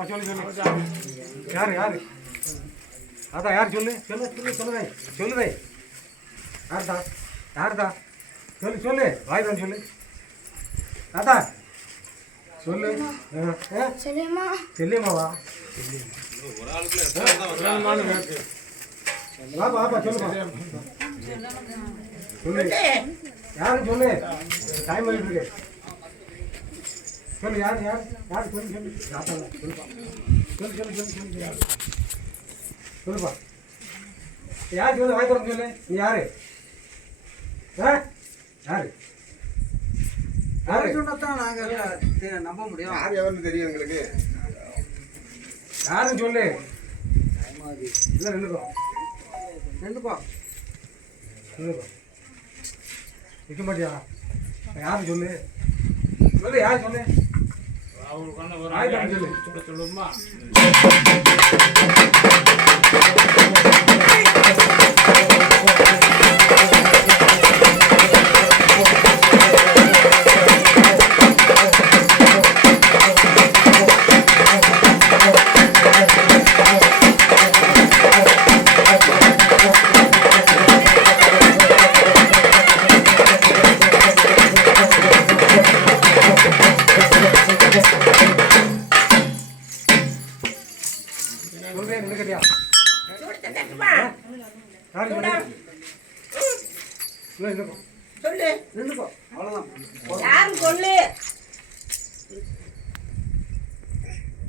அப்பா சொல்லு. யாரு அதான் யார் சொல்லு. சொல்லுதே யாருதா சொல்லு வாய்தான் சொல்லு. அதான் சொல்லு. செல்லியம்மாவா? வாப்பா சொல்லுப்பா. சொல்லு யாரு சொல்லு. டைம் பண்ணிட்டு இருக்கு. சொல்லு யாரு சொல்லு. சொல்லுப்பா யார் சொல்லு. வாய் திறந்து சொல்லு. நீ யாரு? யாரு சொன்னதான் நாங்க நம்ப முடியும். யார் எவருன்னு தெரியும் எங்களுக்கு. யாருன்னு சொல்லு. இல்லை ரெண்டுக்கோ நிற்க மாட்டியா? யாரு சொல்லு. யார் சொல்லு. சொல்லுமா சொல்றேன்.